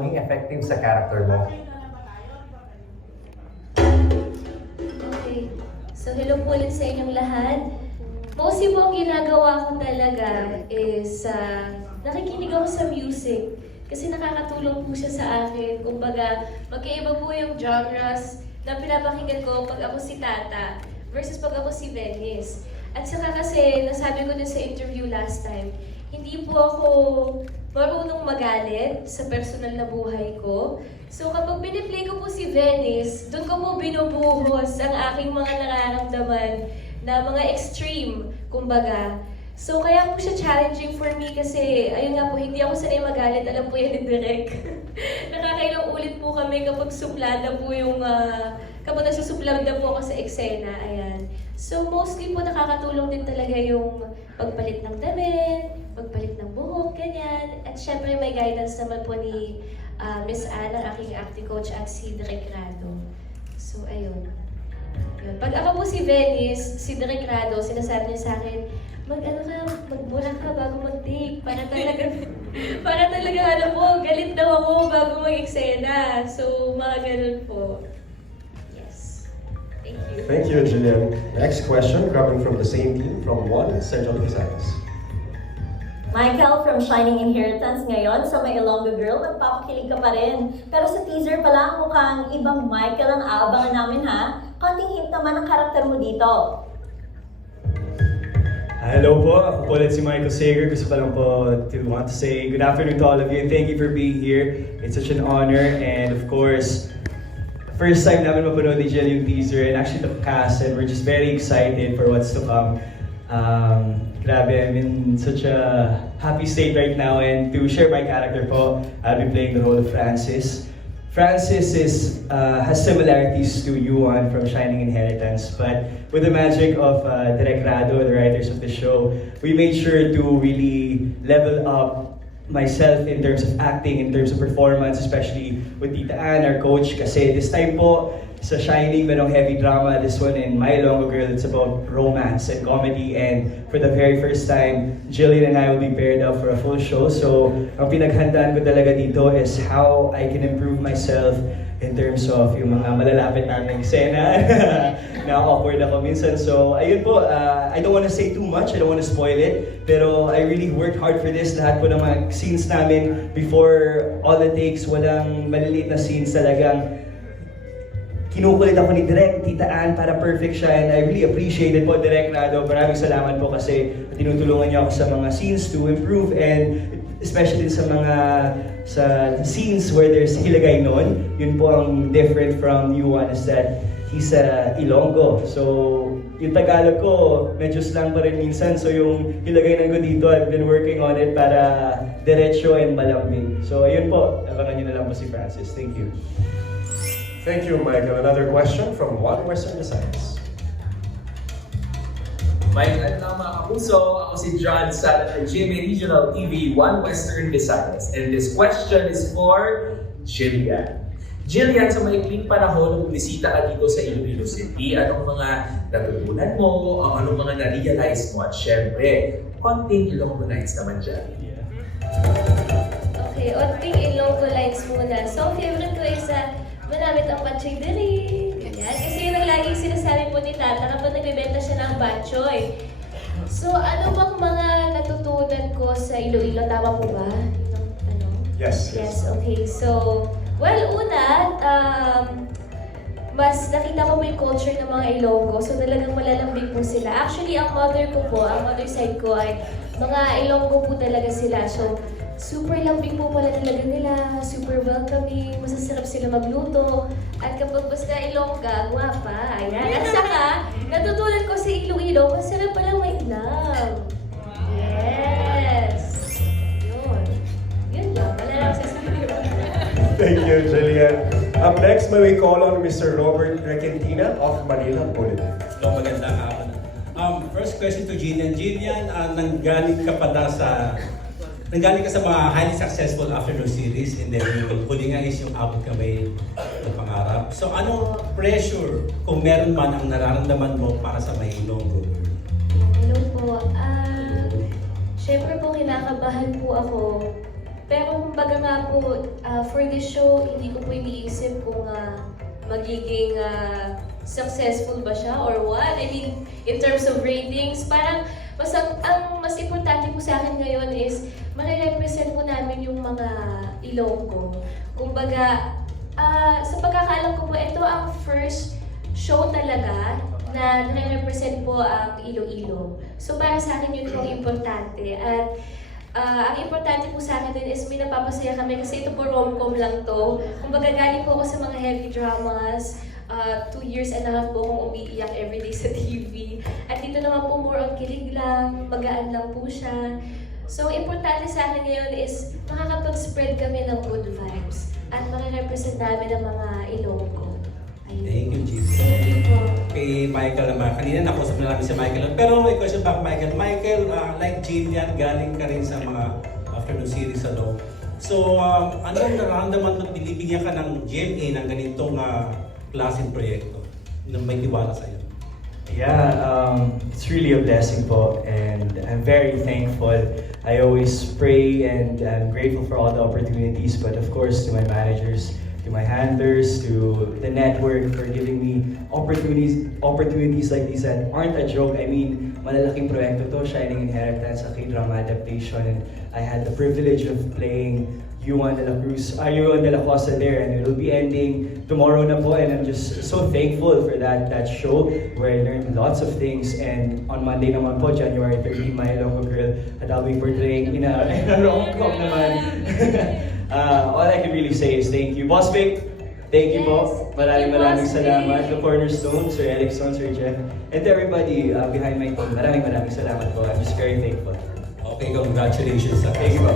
maging effective sa character mo? Okay. So, hello po ulit sa inyong lahat. Mostly po ang ginagawa ko talaga is nakikinig ako sa music. Kasi nakakatulong po siya sa akin. Kumbaga, magkaiba po yung genres na pinapakinggan ko pag ako si Tata versus pag ako si Venice. At saka kasi, nasabi ko din sa interview last time, hindi po ako marunong magalit sa personal na buhay ko. So kapag biniplay ko po si Venice, doon ko po binubuhos ang aking mga nararamdaman na mga extreme, kumbaga. So kaya po siya challenging for me kasi, ayun nga po, hindi ako sanay magalit, alam po yan ni Direk. Nakakailang ulit po kami kapag suplada po yung, kapag nagsusuplada po ako sa eksena, ayan. So mostly po nakakatulong din talaga yung pagpalit ng damit, pagpalit ng buhok, ganyan. At syempre may guidance naman po ni Miss Anne, ang aking acting coach, at si Direk Rado. So ayun. Yun. Pag ako po si Venice, si Direk Rado, sinasabi niya sa akin, magbura ka bago mag-take. Para talaga, alam mo, galit daw ako bago mag-eksena. So, mga ganun po. Yes. Thank you. Thank you, Jillian. Next question, coming from the same team, from Juan, Central Visayas. Michael from Shining Inheritance ngayon sa may Ilonggo Girl, magpapakilig ka pa rin. Pero sa teaser pa lang, mukhang ibang Michael ang aabangan namin ha. Konting hint naman ang karakter mo dito. Hello po, ako po ulit si Michael Sager. Gusto ko lang po want to say good afternoon to all of you and thank you for being here. It's such an honor and of course, first time namin mapanood ni Jill yung teaser and actually the cast and we're just very excited for what's to come. Grabe, I'm in such a happy state right now and to share my character po, I'll be playing the role of Francis. Francis has similarities to Yuan from Shining Inheritance, but with the magic of Direk Rado, the writers of the show, we made sure to really level up myself in terms of acting, in terms of performance, especially with Tita Anne, our coach, kasi this time po, sa Shining, merong heavy drama. This one in My Ilonggo Girl, it's about romance and comedy. And for the very first time, Jillian and I will be paired up for a full show. So, ang pinaghandaan ko talaga dito is how I can improve myself in terms of yung mga malalapit namin eksena. Na-awkward ako minsan. So, ayun po, I don't want to say too much. I don't want to spoil it. Pero I really worked hard for this. Lahat po ng mga scenes namin before all the takes, walang maliliit na scenes talagang kinukulit ako ni Direk, Tita Anne, para perfect siya and I really appreciate it po, Direk Rado. Maraming salamat po kasi tinutulungan niyo ako sa mga scenes to improve and especially sa mga scenes where there's Hilagay nun. Yun po ang different from Yuan is that he's Ilonggo. So, yung Tagalog ko, medyo slang pa rin minsan. So, yung Hilagay ko dito, I've been working on it para diretso and malambing. So, ayun po. Abangan niyo na lang po si Francis. Thank you. Thank you, Michael. Another question from Juan, Western Visayas. Michael mga kapuso, ako si John sa GMA Regional TV 1 Western Visayas. And this question is for Jillian. Jillian, sa maikling panahon, bumisita ka dito sa Iloilo City, anong mga natutunan mo, anong mga na-realize mo, at syempre, konting Ilonggo lines naman dyan. Okay, onting Ilonggo lines muna. So, favorite ko is manamit ang batchoy diri. Ganyan. Kasi yun ang laging sinasabi po ni Tata kapag nagbebenta siya ng batchoy. So, ano bang mga natutunan ko sa Iloilo? Tama po ba? Ano? Yes. Yes, okay. So, well, una, mas nakita ko po yung culture ng mga Ilonggo. So, talagang malalambing po sila. Actually, ang mother side ko ay mga Ilonggo po talaga sila. So, super lambing po pala talaga nila, super welcoming, masasarap sila magluto. At kapag basta Ilongga, guwapa. Ayan. At saka, natutunan ko sa Iloilo, masarap palang may love. Yes! Yun. Yun lang. Wala lang sasabihin. Thank you, Jillian. Up next, may we call on Mr. Robert Requentina of Manila Bulletin. Hello, magandang hapon. First question to Jillian. Jillian, nanggaling ka sa mga highly successful afternoon series and then yung huli nga is yung Abot Kamay ng Pangarap. So ano pressure kung meron man ang nararamdaman mo para sa may Ilonggo? Hello po. Siyempre po kinakabahan po ako Pero kumbaga nga po, for this show, hindi ko po iniisip kung magiging successful ba siya or what. I mean, in terms of ratings, parang ang mas importante po sa akin ngayon is marirepresent po namin yung mga Ilonggo. Kumbaga, sa pagkakaalam ko po, ito ang first show talaga na nare-represent po ang Iloilo. So para sa akin yun po ang importante. At ang importante po sa akin din is may napapasaya kami kasi ito po rom-com lang to. Kumbaga galing po ako sa mga heavy dramas. 2 years and a half po akong umiiyak everyday sa TV. At dito naman po more on kilig lang, magaan lang po siya. So importante sa akin ngayon is makakapag-spread kami ng good vibes at makarepresent namin ang mga Ilonggo. Thank you, Gigi. Thank you po. Kay Michael naman, kanina nakusap na namin si Michael. Pero may question pa Michael. Michael, like Jillian, galing ka rin sa mga afternoon series sa loob. So, anong nararamdaman mo binibigyan ka ng GMA ng ganitong klaseng proyekto na may tiwala sa'yo? Yeah, it's really a blessing po, and I'm very thankful. I always pray and I'm grateful for all the opportunities, but of course to my managers, to my handlers, to the network for giving me opportunities like these that aren't a joke. I mean, malalaking proyekto to, Shining Inheritance, a K-drama adaptation, and I had the privilege of playing Yuan de la Costa there, and it will be ending tomorrow na po, and I'm just so thankful for that show where I learned lots of things. And on Monday naman po, January 13, My Ilonggo Girl, at I'll be portraying in a rom-com naman. All I can really say is thank you. Boss Vic, thank you po. Maraming salamat. The Cornerstone, Sir Erickson, Sir Jeff, and to everybody behind my team. Maraming salamat po. I'm just very thankful. Okay, congratulations. Thank you po.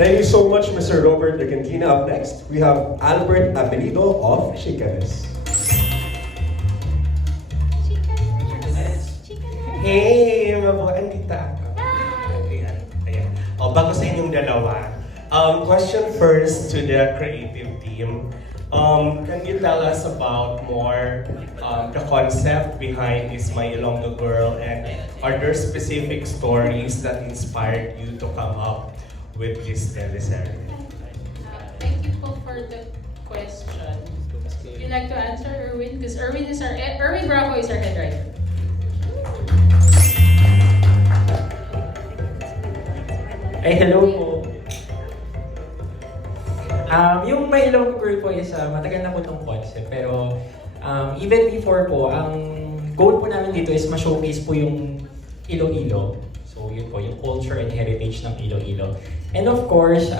Thank you so much, Mr. Robert Recantina. Up next, we have Albert Abenido of Chicanes. Hey, mabuhaan kita. Ayan. O, bago sa inyong dalawa, question first to the creative team. Can you tell us about more the concept behind Is My Ilonggo Girl, and are there specific stories that inspired you to come up with this teleserye? Thank you po for the question. Would you like to answer, Erwin? Because Erwin Bravo is our head writer. Ay, hello po. Yung My Ilonggo Girl po is matagal na po itong concept, pero even before po, ang goal po namin dito is ma-showcase po yung Iloilo. So yun po, yung culture and heritage ng Iloilo. And of course,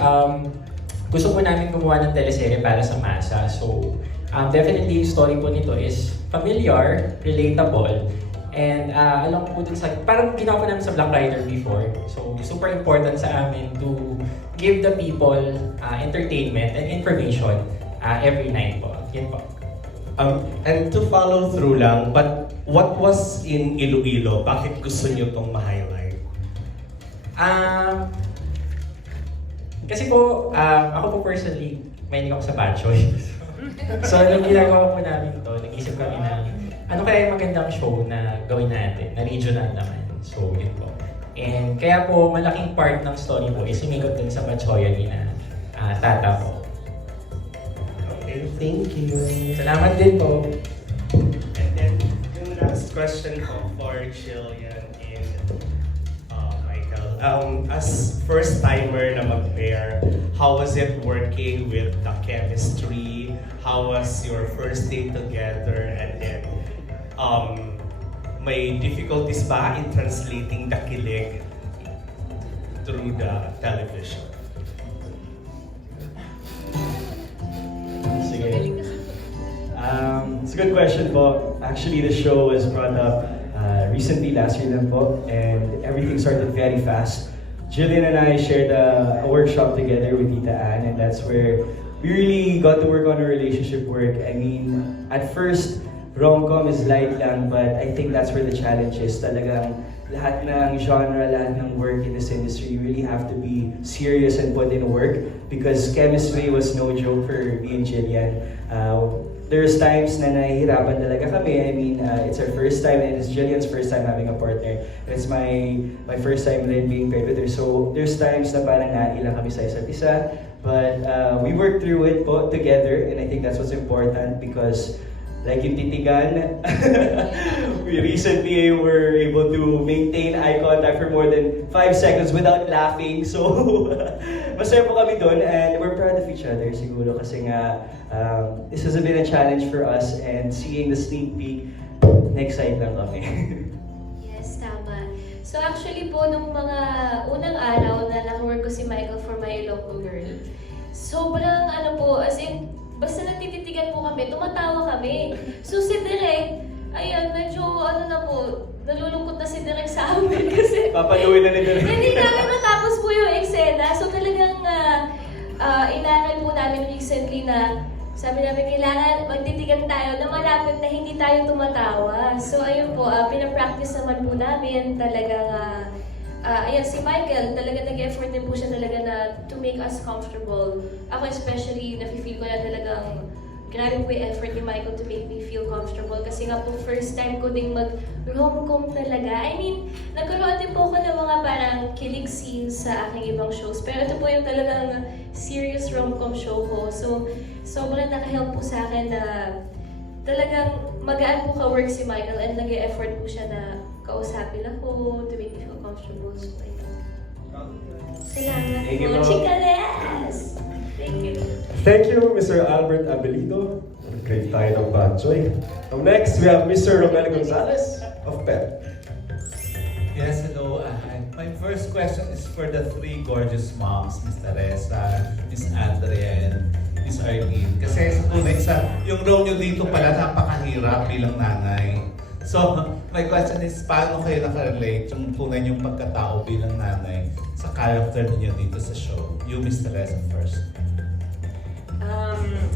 gusto po namin gumawa ng teleserye para sa masa. So definitely yung story po nito is familiar, relatable, and alam ko po dun sa, parang ginawa po namin sa Black Rider before. So super important sa amin to give the people entertainment and information every night po. Yan po. And to follow through lang, but what was in Iloilo? Bakit gusto niyo itong ma-highlight? Kasi po, ako po personally, mahilig ako sa Batchoy. So, nung ginagawa po namin ito, nag-isip kami na ano kaya yung magandang show na gawin natin, na regional naman. So, yun po. And kaya po, malaking part ng story po is sumigot dun sa Batchoyan ni na tata po. Okay, thank you. Salamat din po. And then, yung last question ko for Jillian and Michael. As first-timer na mag-pair, how was it working with the chemistry? How was your first day together? And then, may difficulties ba in translating the kilig through the television? Sige. It's a good question po. Actually, the show was brought up recently, last year lang po, and everything started very fast. Jillian and I shared a workshop together with Tita Ann, and that's where we really got to work on our relationship work. I mean, at first, rom-com is light lang, but I think that's where the challenge is. Talagang lahat ng genre, lahat ng work in this industry, you really have to be serious and put in work because chemistry was no joke for me and Jillian. There's times na nahihirapan talaga kami. I mean, it's our first time and it's Jillian's first time having a partner. It's my first time rin being paired with her. So there's times na parang nailang kami sa isa't isa. But we worked through it po together and I think that's what's important because like yung titigan, we recently were able to maintain eye contact for more than 5 seconds without laughing. So, masaya po kami doon and we're proud of each other siguro kasi nga this has been a challenge for us and seeing the sneak peek, na-excite lang kami. Yes, tama. So actually po, nung mga unang araw na nakawork ko si Michael for My Ilonggo Girl, sobrang ano po, as in, basta nagtititigan po kami, tumatawa kami. So si Direk, ayan, medyo ano na po, nalulungkot na si Direk sa amin kasi Papaluin na ni Direk. hindi namin matapos po yung eksena. So talagang inaral po namin recently na sabi namin kailangan magtitigan tayo na malapit na hindi tayo tumatawa. So ayun po, pinapractice naman po namin talagang ayan, si Michael, talaga nag-effort din po siya talaga na to make us comfortable. Ako especially, nafe-feel ko na talagang grabe po yung effort ni Michael to make me feel comfortable. Kasi nga po, first time ko ding mag-rom-com talaga. I mean, nagkaroon din po ako ng mga parang kilig scenes sa aking ibang shows. Pero ito po yung talagang serious rom-com show ko. So, sobrang naka-help po sa akin na talagang magaan po ka-work si Michael and nag-e-effort po siya na kausapin ako to make me feel comfortable. So, ayun. Salamat Thank you po. po. Chikales! Thank you. Thank you, Mr. Albert Abelito. Great tayo ng Batchoy. Next, we have Mr. Romel Gonzalez of PEP. Yes, hello. My first question is for the three gorgeous moms, Miss Teresa, Miss Andrea, and Miss Arlene. Kasi sa tunay, yung role nyo dito pala napakahirap bilang nanay. So, my question is, paano kayo nakarelate yung tunay yung pagkatao bilang nanay sa character niyo dito sa show? You, Miss Teresa, first.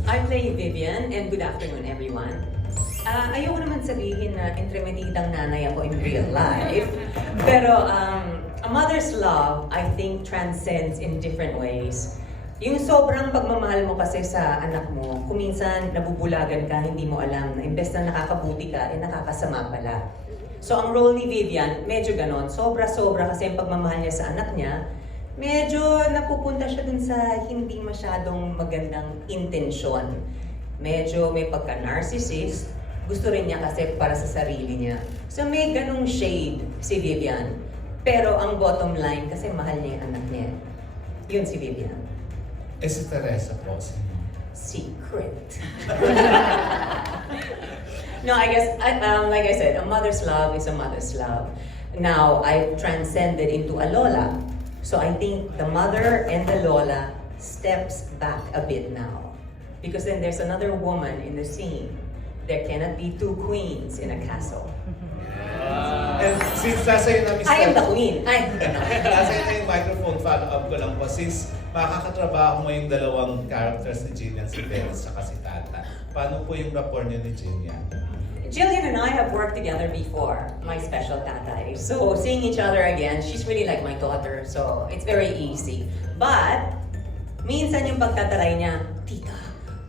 I play Vivian, and good afternoon, everyone. Ayoko naman sabihin na intrimitidang nanay ako in real life. Pero a mother's love, I think, transcends in different ways. Yung sobrang pagmamahal mo kasi sa anak mo, kuminsan nabubulagan ka, hindi mo alam na imbes na nakakabuti ka, nakakasama pala. So ang role ni Vivian, medyo ganon. Sobra-sobra kasi yung pagmamahal niya sa anak niya, medyo napupunta siya dun sa hindi masyadong magandang intensyon. Medyo may pagka-narcissist. Gusto rin niya kasi para sa sarili niya. So may ganong shade si Vivian. Pero ang bottom line, kasi mahal niya yung anak niya. Yun si Vivian. Eh si Teresa po, sino? Secret. No, I guess, like I said, a mother's love is a mother's love. Now, I've transcended into a Lola. So I think the mother and the Lola steps back a bit now. Because then there's another woman in the scene. There cannot be two queens in a castle. And since nasa yun na Miss I am the queen. nasa yun na yung microphone, follow-up ko lang po. Since makakatrabaho mo yung dalawang characters ni Jillian, si Venus at si Tata, paano po yung rapport niyo ni Jillian? Jillian and I have worked together before, my special tatay. So seeing each other again, she's really like my daughter, so it's very easy. But, minsan yung pagtataray niya, Tita,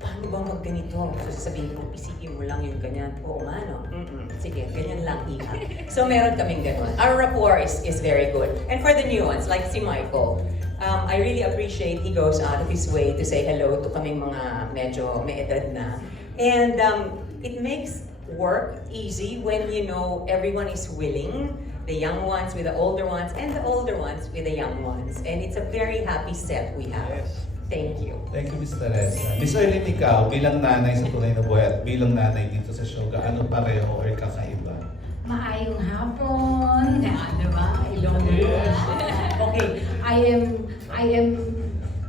paano ba magganito? So sasabihin ko, isipin mo lang yung ganyan. Oo nga, no? Sige, ganyan lang, iha. So meron kaming ganun. Our rapport is very good. And for the new ones, like si Michael, I really appreciate he goes out of his way to say hello to kaming mga medyo may edad na. And it makes work easy when you know everyone is willing, the young ones with the older ones, and the older ones with the young ones. And it's a very happy set we have. Thank you. Thank you, Miss Teresa. Miss Arlene, ikaw, bilang nanay sa tunay na buhay at bilang nanay dito sa show, gaano pareho or kakaiba? Maayong hapon. Diba? Ilonggo. Okay, I am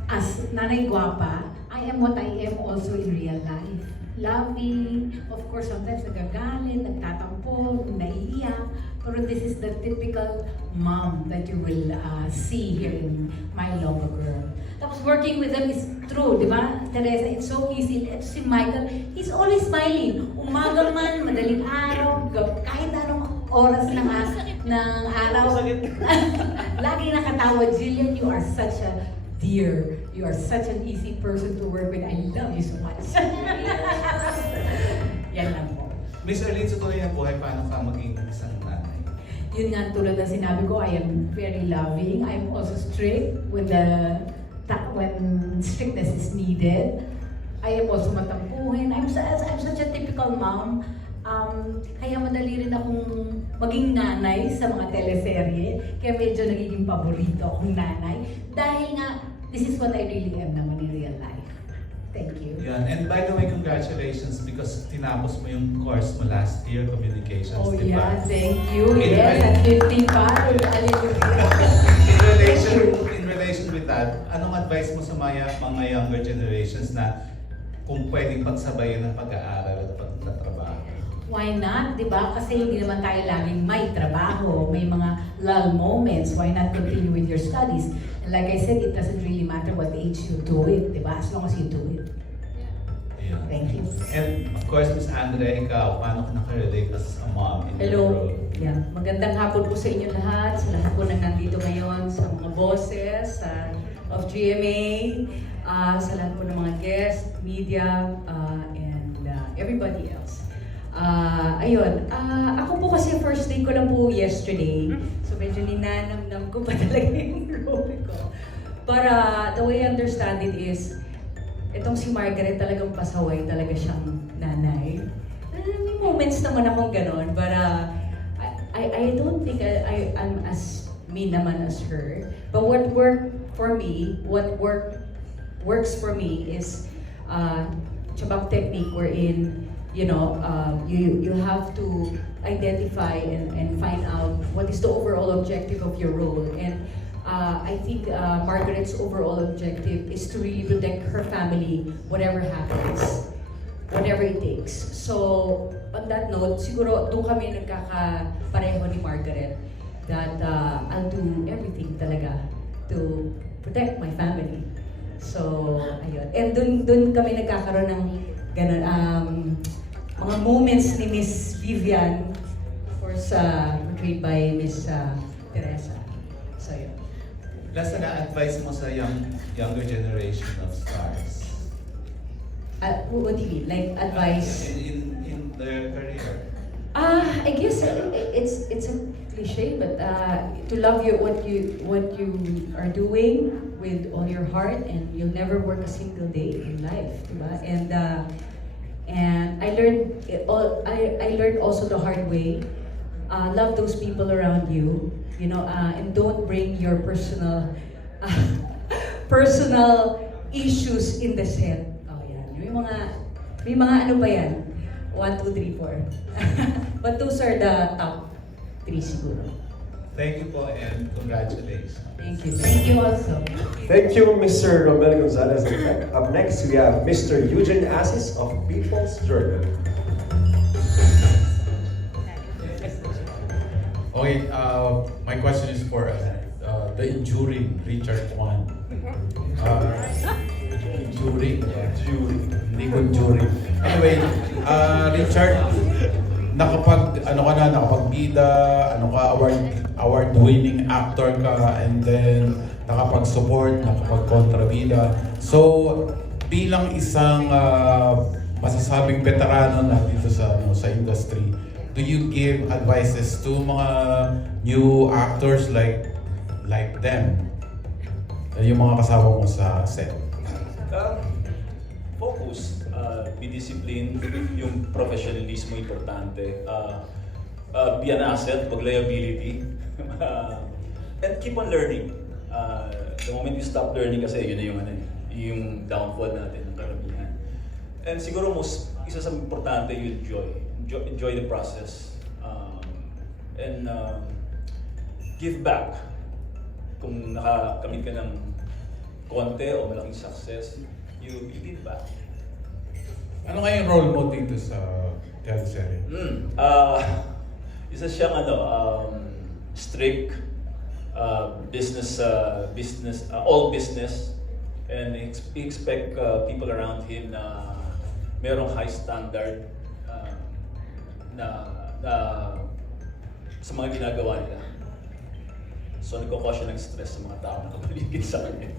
as Nanay Guapa, I am what I am also in real life. Loving, of course, sometimes nagagalit, nagtatampo, naiiyak. Pero this is the typical mom that you will see here in My Ilonggo Girl. Tapos working with them is true, di ba? Teresa, it's so easy. Ito si Michael, he's always smiling. Umaga man, madaling araw, kahit anong oras ng araw. Lagi nakatawa, Jillian, you are such a dear. You are such an easy person to work with. I love you so much. Yan lang po. Miss Arlene, sa tuloy ng buhay, paano ka maging isang nanay? Yun nga, tulad na sinabi ko, I am very loving. I'm also strict when strictness is needed. I am also matampuhin. I'm such a typical mom. Kaya madali rin akong maging nanay sa mga teleserye. Kaya medyo nagiging paborito akong nanay. Dahil nga, this is what I really am naman in real life. Thank you. Yan. And by the way, congratulations because tinapos mo yung course mo last year, Communications, Oh di ba? yeah, thank you. Yes, at 55. Hallelujah. In relation with that, anong advice mo sa mga younger generations na kung pwedeng pagsabayan ng pag-aaral at pagtatrabaho? Why not, di ba? Kasi hindi naman tayo laging may trabaho, may mga lull moments. Why not continue with your studies? And like I said, it doesn't really matter what age you do it, di ba? As long as you do it. Yeah. Thank you. And of course, Miss Andrea, ikaw, paano ka nakarelate as a mom in your Hello. role? Yeah. Magandang hapon po sa inyo lahat, sa lahat po nang nandito ngayon, sa mga bosses of GMA, sa lahat po ng mga guests, media, and everybody else. Ako po kasi first day ko lang po yesterday, so medyo ninanamnam ko pa talaga yung role ko. Para the way I understand it is, itong si Margaret talagang pasaway talaga siyang nanay. May moments naman akong ganon, but I don't think I'm as mean naman as her. But what works for me is Chabak technique wherein you have to identify and find out what is the overall objective of your role. And I think Margaret's overall objective is to really protect her family, whatever happens, whatever it takes. So, on that note, siguro doon kami nagkakapareho ni Margaret that I'll do everything talaga to protect my family. So, ayun. And doon kami nagkakaroon ng ganun, mga moments ni Miss Vivian, of course, portrayed by Miss Teresa. So, yun. Last na advice mo sa younger generation of stars? What do you mean? Like advice? In their career? I guess it's a cliche, but to love what you are doing with all your heart, and you'll never work a single day in life, diba? And I learned also the hard way. Love those people around you, and don't bring your personal issues in the set. Oh, yan. May mga ano ba yan? 1, 2, 3, 4. But those are the top 3 siguro. Thank you po and congratulations. Thank you. Thank you also. Thank you, Mr. Romel Gonzalez. Up next, we have Mr. Eugene Assis of People's Journal. Okay, my question is for the enduring Richard Juan. Enduring. Anyway, Richard, nakapagbida, award-winning actor ka, and then nakapag-support, nakapag-kontrabida. So, bilang isang masasabing veterano na dito sa industry, do you give advices to mga new actors like them? Yung mga kasama mo sa set? Focus, be disciplined, yung professionalismo importante. Be an asset, pag liability. And keep on learning. The moment you stop learning kasi yun na yung downfall natin, yung karamihan. And siguro isa sa importante, you enjoy the process. And give back. Kung nakakamit ka ng konti o malaking success, you give back. Ano nga yung role mo dito sa teleserye? Isa siyang strict business, all business, and expect people around him na merong high standard na sa mga ginagawa nila. So nagkakos siya ng stress sa mga tao na kapaligid sa kanya.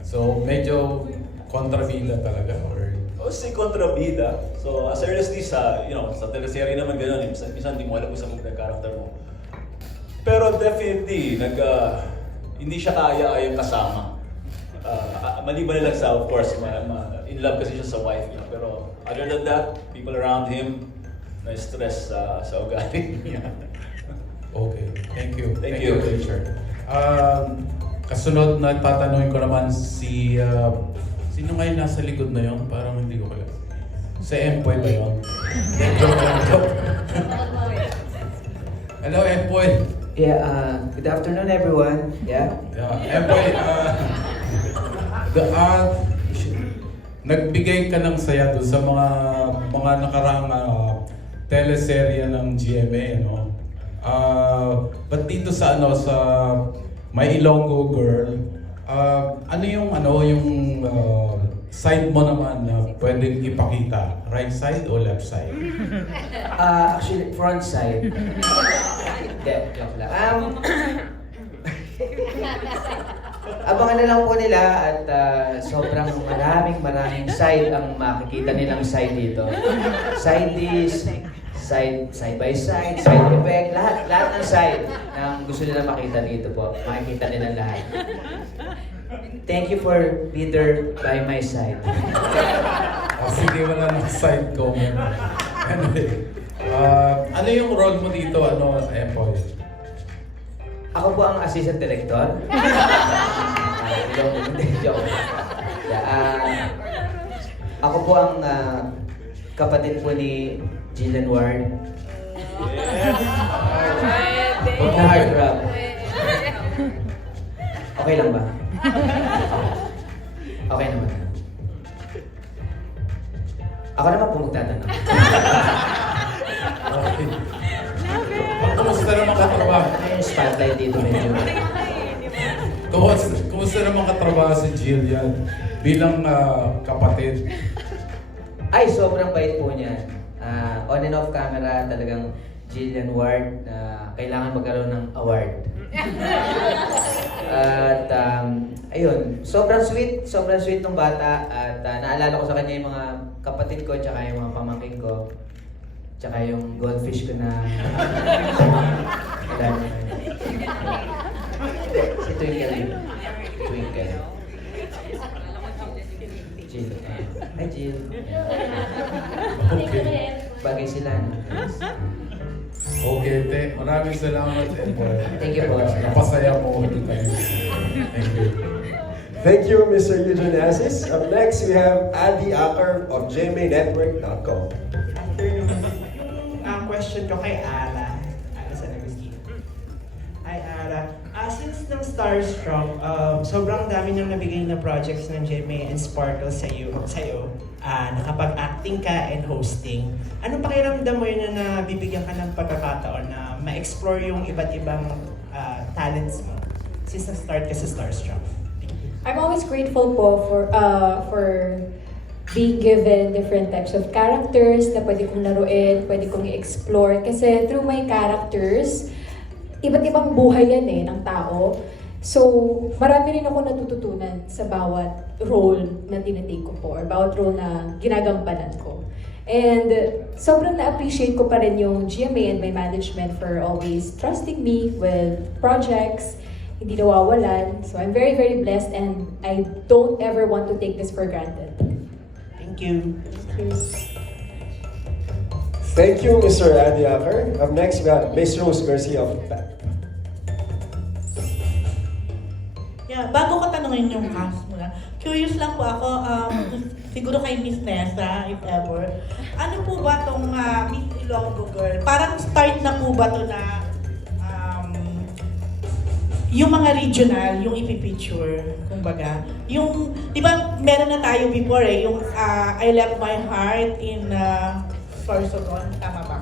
So, medyo kontrabida talaga or... O si kontrabida. So as early as this, sa teleserye naman gano'n, minsan hindi mo alam kung saan yung character mo. Pero definitely, hindi siya kaya-ayang kasama. Maliban na lang sa, of course, in love kasi siya sa wife niya. Pero other than that, people around him, na-stress sa ugali niya. Okay, thank you. Thank you. teacher. Kasunod na tatanungin ko naman si... sino ngayon nasa likod na yon? Parang hindi ko kaya. Si Empoy ba yun? Hello, Empoy. Yeah, good afternoon everyone. Yeah. Empoy, nagbigay ka ng saya doon sa mga nakaraang teleserye ng GMA, no? But dito sa My Ilonggo Girl, ano yung side mo naman na pwedeng ipakita? Right side o left side? Actually, front side. Hindi, joke lang. Abangan na lang po nila at sobrang maraming side ang makikita nilang side dito. Side this, side by side effect, lahat ng side na gusto nila makita dito po. Makikita nila lahat. Thank you for leader by my side. Sige, wala ng side comment. Anyway, ano yung role mo dito, Empoy? Ako po ang assistant director. Joke. Ako po ang kapatid po ni Jillian Ward. Huwag na hard rap. Okay lang ba? Okay naman. Ako naman po magtatanong. Okay. Kumusta naman katrabaho? Yung spotlight dito medyo. Kumusta naman katrabaho si Jillian bilang kapatid? Ay, sobrang bait po niya. On and off camera, talagang Jillian Ward na kailangan magkaroon ng award. At ayun, sobrang sweet ng bata at naalala ko sa kanya yung mga kapatid ko tsaka yung mga pamangkin ko. Tsaka yung goldfish ko na si Twinkle. Jill. Hi Jill. Okay. Bagay sila. Okay, maraming salamat. Thank you po. Napasaya mo ulit tayo. Thank you. Thank you, Mr. Eugene Asis. Up next, we have Adi Akar of GMAnetwork.com. Question ko kay Ara San Agustin. Hi Ara, since ng Starstruck, sobrang dami niyang nabigay na projects ng GMA and Sparkle sa'yo, nakapag-acting ka and hosting. Anong pakiramdam mo yun na nabibigyan ka ng pagkakataon na ma-explore yung iba't ibang talents mo since na-start ka sa Starstruck? I'm always grateful po for being given different types of characters na pwede kong laruin, pwede kong i-explore. Kasi through my characters, iba't ibang buhay yan ng tao. So, marami rin ako natututunan sa bawat role na tinitake ko po or bawat role na ginagampanan ko. And sobrang na-appreciate ko pa rin yung GMA and my management for always trusting me with projects, hindi nawawalan. So I'm very, very blessed and I don't ever want to take this for granted. Thank you. Thank you, Mr. Adi Akar. Up next, we have Miss Rose Garcia of PAC. Yeah, bago ko tanungin yung cast mo na, curious lang po ako, siguro kay Miss Nessa, if ever, ano po ba itong Miss Ilonggo Girl? Parang start na po ba ito na yung mga regional, yung ipipicture, kumbaga. Yung, di ba, meron na tayo before yung I Left My Heart in Sorsogon, tama ba?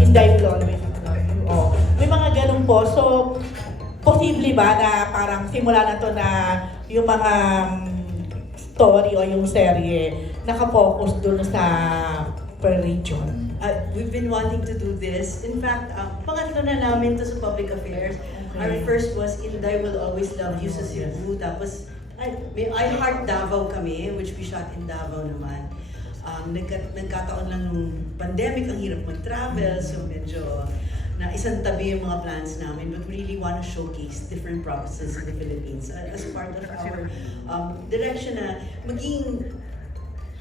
In I Will Always Love You. Oh. May mga ganun po. So, posible ba na parang simula na to na yung mga story o yung serye nakafocus dun sa per region. We've been wanting to do this. In fact, pangatlo na namin to sa public affairs. Our first was Inday Will Always Love You sa Cebu. Tapos, may I Heart Davao kami, which we shot in Davao naman. Nagkataon lang nung pandemic, ang hirap mag-travel, so medyo na isang tabi yung mga plans namin, but we really want to showcase different provinces in the Philippines as part of our direction na maging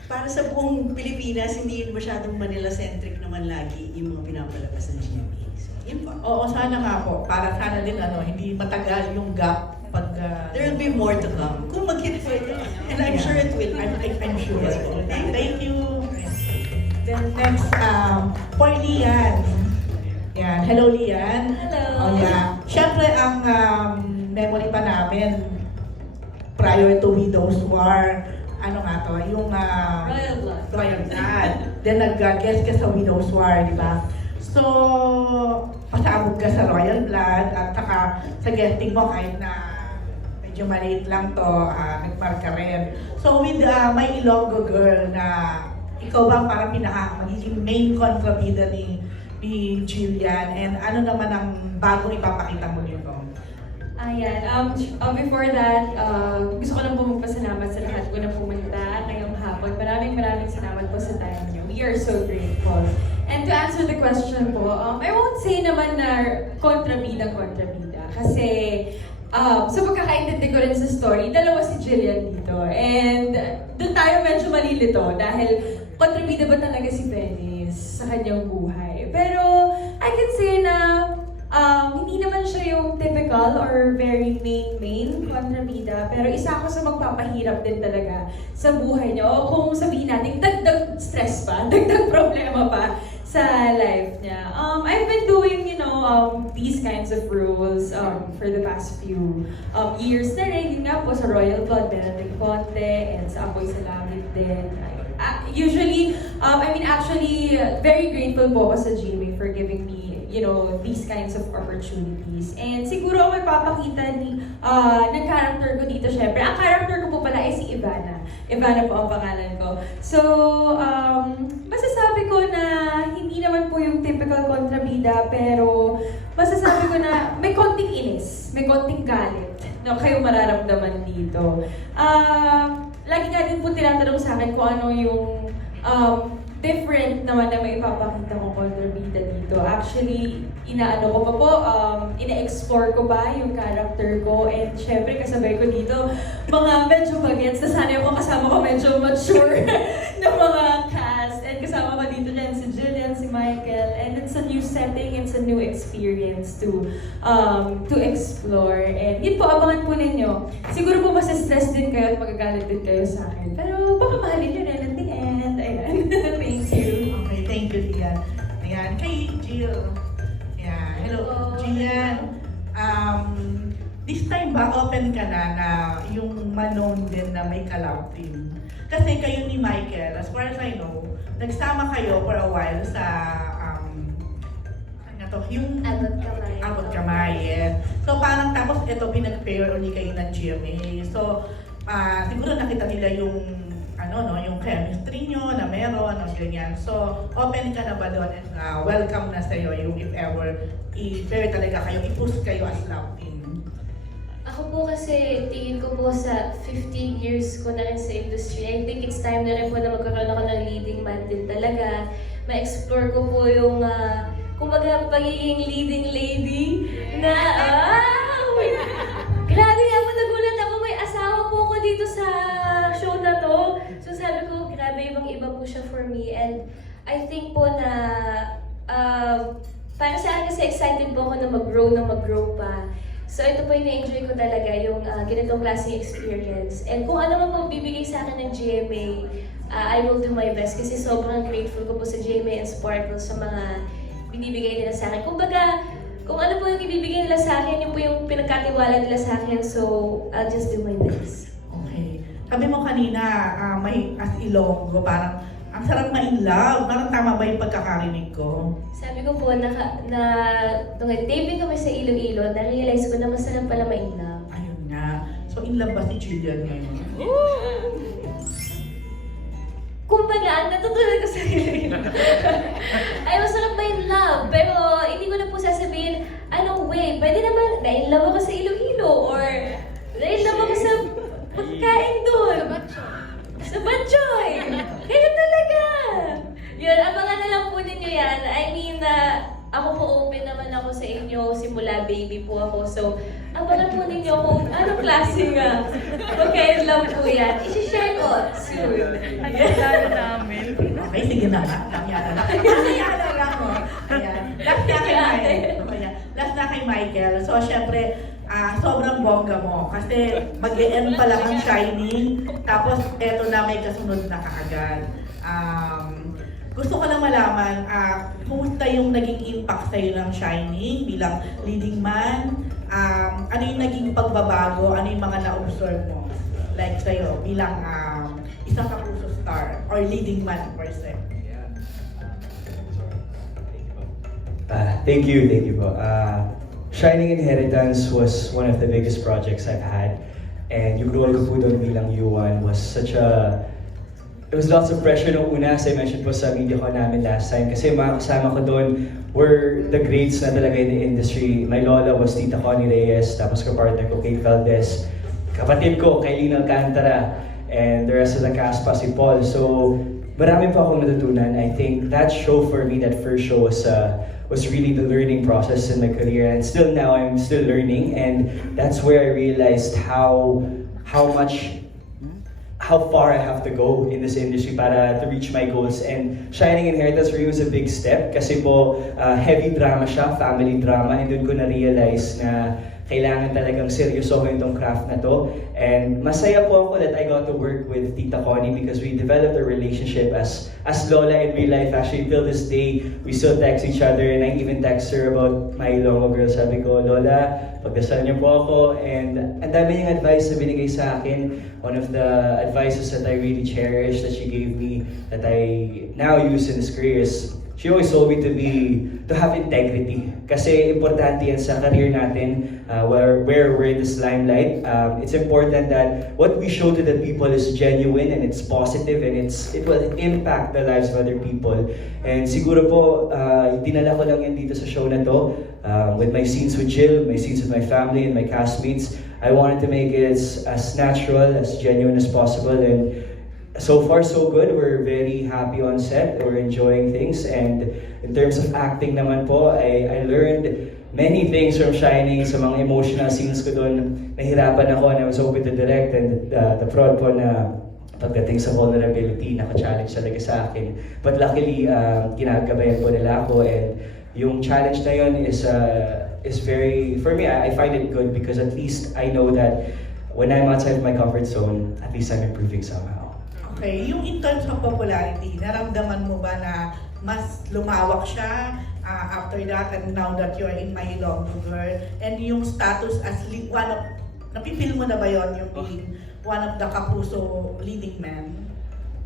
para sa buong Pilipinas, hindi yun masyadong Manila-centric naman lagi yung mga pinapalabas ng GMA. So, yun po. Oo, sana nga po. Para sana din hindi matagal yung gap pag... There will be more to come. Kung mag-hit po ito. And I'm sure it will. I'm sure. Thank you. Then next, for Lian. Yan. Hello, Lian. Hello. Oh, yeah. Siyempre, ang memory pa namin prior to Widow's War, ano nga to, yung Royal Blood. Royal Blood. Then nag-guest ka sa Widow's War, di ba? So, pasabog ka sa Royal Blood at saka sa guesting mo kahit na medyo maliit lang to, nagmarka rin. So with my Ilonggo girl na ikaw ba parang magiging main kontrabida ni Jillian, and ano naman ang bagong ipapakita mo dito? Ayan, before that, gusto ko lang po magpasalamat sa lahat ko na pumunta ngayong hapon. Maraming salamat po sa time niyo. We are so grateful. And to answer the question po, I won't say naman na kontrabida. Kasi sa pagkakaintindi ko rin sa story, dalawa si Jillian dito. And doon tayo medyo malilito dahil kontrabida ba talaga si Venice sa kanyang buhay. Pero I can say na hindi naman siya yung typical or very main kontrabida, pero isa ako sa magpapahirap din talaga sa buhay niya. O kung sabihin natin, dagdag stress pa, dagdag problema pa sa life niya. I've been doing, these kinds of roles for the past few years na rin. Yun nga po sa Royal Blood, Benedict Ponte, and sa Apoy Salamit din. Usually, actually, very grateful po ako sa GMA for giving me these kinds of opportunities. And siguro ang mapapakita ng character ko dito, syempre, ang character ko po pala ay si Ivana. Ivana po ang pangalan ko. So, masasabi ko na hindi naman po yung typical kontrabida, pero masasabi ko na may konting inis, may konting galit na kayo mararamdaman dito. Lagi nga din po tinatanong sa akin kung ano yung different naman na may ipapakita ko kontrabida dito. Actually, inaano ko pa po, ina-explore ko ba yung character ko, and syempre kasabay ko dito mga medyo bagets na sana yung kasama ko medyo mature na mga cast, and kasama ko dito rin si Jillian, si Michael, and it's a new setting, it's a new experience to explore, and yun po, abangan po ninyo. Siguro po masa-stress din kayo at magagalit din kayo sa akin, pero baka mahalin nyo rin at the end. Ayan. Thank you. Okay, thank you, Lian. Ayan, kay Jill. Ayan, hello, Jillian. This time ba open ka na yung manon din na may collab team? Kasi kayo ni Michael, as far as I know, nagsama kayo for a while sa yung Abot Kamay. Yeah. So parang tapos ito pinag-pair ulit kayo ng GMA. So siguro nakita nila yung yung chemistry nyo na meron, ganyan. So, open ka na ba doon, and welcome na sa'yo yung if ever i-pair talaga kayo, i-push kayo as love team. Ako po kasi, tingin ko po sa 15 years ko na rin sa industry, I think it's time na rin po na magkakaroon ako ng leading man din talaga. Ma-explore ko po yung, kumbaga, pagiging leading lady na, grabe ako, nagulat ako, may asawa po ako dito sa show na to. So sabi ko, grabe, ibang-iba po siya for me. And I think po na, parang sa akin kasi excited po ako na mag-grow pa. So ito po yung na-enjoy ko talaga, yung ganitong klaseng experience. And kung ano man po bibigay sa akin ng GMA, I will do my best kasi sobrang grateful ko po sa GMA and Sparkle sa mga binibigay nila sa akin. Kumbaga, kung ano po yung ibibigay nila sa akin, yun po yung pinagkatiwala nila sa akin. So, I'll just do my best. Okay. Sabi mo kanina, may as Ilonggo, parang ang sarap ma-in love. Parang tama ba yung pagkakarinig ko? Sabi ko po, nung taping kami sa Iloilo, na-realize ko na masarap pala ma-in love. Ayun nga. So, in love ba si Jillian ngayon? Kumbaga, ang natutunan ko sa Iloilo. Ay, masarap ba in love? Pero hindi ko na po sasabihin, anong way, pwede naman, na-in-love ako sa Iloilo or na-in-love ako sa pagkain doon. Sa Batchoy. Kaya talaga. Yun, abangan na lang po ninyo yan. I mean, ako po open naman ako sa inyo. Simula baby po ako. So, abangan po ninyo kung anong klase nga. Pagkain lang po yan. I-share ko soon. Ayan namin. Okay, sige na nga. Namyara na. Namyara lang mo. Ayan. Last na kay Michael. Ayan. Last na kay Michael. So, syempre, sobrang bongga mo. Kasi mag-e-end pa lang ang Shining. Tapos, eto na may kasunod na kaagad. Gusto ko lang malaman, kumusta yung naging impact sa'yo ng Shining bilang leading man? Ano yung naging pagbabago? Ano yung mga na-observe mo? Like sa'yo, bilang isang kapuso star or leading man per se. Thank you po. Shining Inheritance was one of the biggest projects I've had. And yung role ko po doon bilang Yuan was it was lots of pressure nung una, as I mentioned po sa media ko namin last time. Kasi mga kasama ko doon were the greats na talaga in the industry. My lola was Tita Connie Reyes, tapos kapartner ko Kate Valdez. Kapatid ko, Kailin Alcantara, and the rest of the cast pa si Paul. So, marami pa akong natutunan. I think that show for me, that first show was really the learning process in my career. And still now, I'm still learning. And that's where I realized how far I have to go in this industry para to reach my goals. And Shining Inheritance for me was a big step kasi po heavy drama siya, family drama, and doon ko na-realize na kailangan talagang seryosohin itong craft na to. And masaya po ako that I got to work with Tita Connie because we developed a relationship as Lola in real life. Actually, till this day, we still text each other, and I even text her about my Ilonggo girl. Sabi ko, Lola, pagdasal niyo po ako. And ang dami niyang advice na binigay sa akin. One of the advices that I really cherish that she gave me, that I now use in this career is, she always told me to have integrity. Kasi importante yan sa career natin, where we're in this limelight. It's important that what we show to the people is genuine and it's positive and it will impact the lives of other people. And siguro po, dinala ko lang yan dito sa show na to, with my scenes with Jill, my scenes with my family and my castmates. I wanted to make it as natural, as genuine as possible, and so far so good. We're very happy on set. We're enjoying things, and in terms of acting naman po, I learned many things from Shining. Sa mga emotional scenes ko doon, nahirapan ako and I was open to direct, and the prod po na pagdating sa vulnerability, naka-challenge talaga sa akin. But luckily, ginagabayan po nila ako, and yung challenge na yun is very, for me, I find it good because at least I know that when I'm outside of my comfort zone, at least I'm improving somehow. Okay, yung in terms of popularity, naramdaman mo ba na mas lumawak siya after that and now that you're in My Ilonggo Girl? And yung status as one of, napipil mo na ba yun yung being one of the kapuso leading men?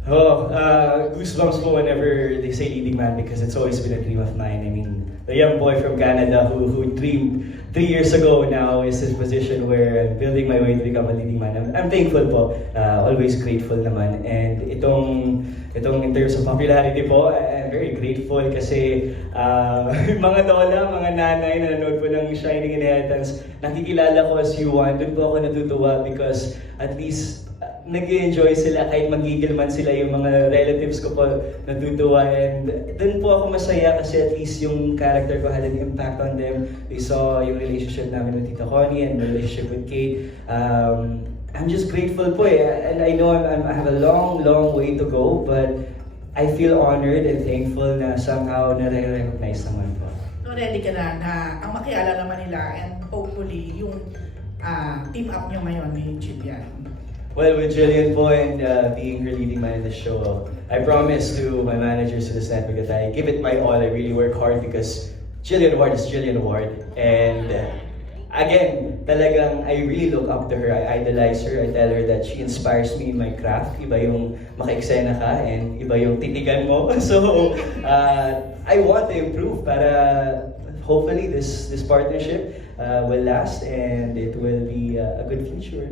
Goosebumps po whenever they say leading man because it's always been a dream of mine. I mean, the young boy from Canada who dreamed 3 years ago now is in a position where I'm building my way to become a leading man. I'm thankful po, always grateful naman. And itong in terms of popularity po, I'm very grateful kasi mga lola, mga nanay na nanonood po ng Shining Inheritance, nakikilala ko as Yuan, doon po ako natutuwa because at least nag-enjoy sila kahit magigil man sila yung mga relatives ko po natutuwa, and dun po ako masaya kasi at least yung character ko had an impact on them. They saw yung relationship namin with Tita Connie and the relationship with Kate. I'm just grateful po and I know I have a long way to go, but I feel honored and thankful na somehow nare-recognize naman po. So ready ka na ang makilala naman nila and hopefully yung team up nyo ngayon ni Jillian. Well, with Jillian po and being her leading man in the show, I promise to my managers to this network that I give it my all. I really work hard because Jillian Ward is Jillian Ward. And again, talagang I really look up to her. I idolize her. I tell her that she inspires me in my craft. Iba yung maka-eksena ka and iba yung titigan mo. So, I want to improve para hopefully this partnership will last and it will be a good future.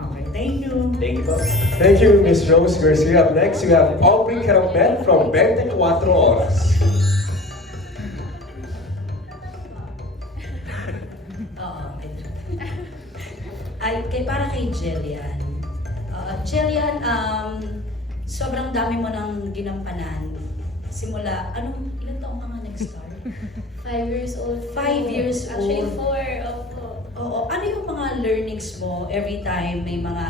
Okay, thank you. Thank you po. Thank you, Miss Rose Garcia. Up next, we have Aubrey Carampel from 24 Oras. Para kay Jillian. Jillian, sobrang dami mo nang ginampanan. Simula, ilan taong ka nga nag-start? 5 years old. 5 years old. Actually, 4. Opo. Oo. Ano yung mga learnings mo every time may mga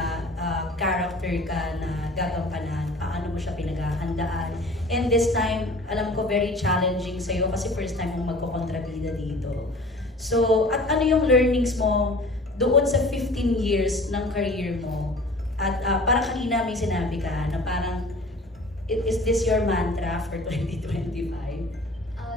character ka na gagampanan? Paano mo siya pinaghahandaan? And this time, alam ko very challenging sa'yo kasi first time mong magkokontrabida dito. So, at ano yung learnings mo doon sa 15 years ng career mo? At parang kanina may sinabi ka na parang, is this your mantra for 2025?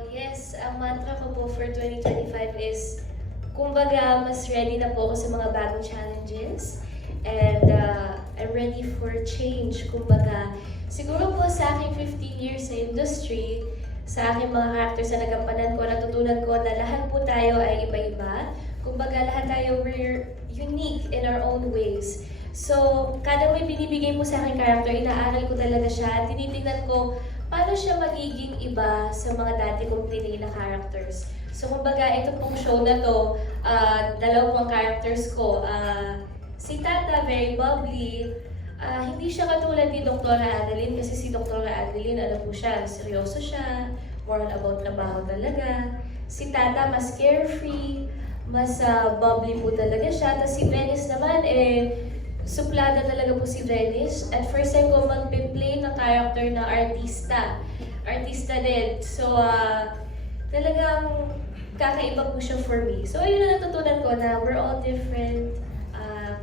Yes, ang mantra ko po for 2025 is, kumbaga, mas ready na po ako sa mga bagong challenges. And I'm ready for change. Kumbaga, siguro po sa aking 15 years sa industry, sa aking mga characters na nagampanan ko, natutunan ko na lahat po tayo ay iba-iba. Kumbaga, lahat tayo, we're unique in our own ways. So, kada may binibigay mo sa aking character, inaaral ko talaga siya. Tinitingnan ko, paano siya magiging iba sa mga dati kong pinili na characters. So, kumbaga, ito pong show na to, dalawang characters ko. Si Tata, very bubbly. Hindi siya katulad ni Dr. Adeline kasi si Dr. Adeline, ano po siya, seryoso siya, more about trabaho talaga. Si Tata, mas carefree, mas bubbly po talaga siya. Tapos si Venice naman, suplada talaga po si Venice. At first time ko mag-play ng character na artista. Artista din. So, talagang kakaiba po siya for me. So, ayun na natutunan ko na we're all different.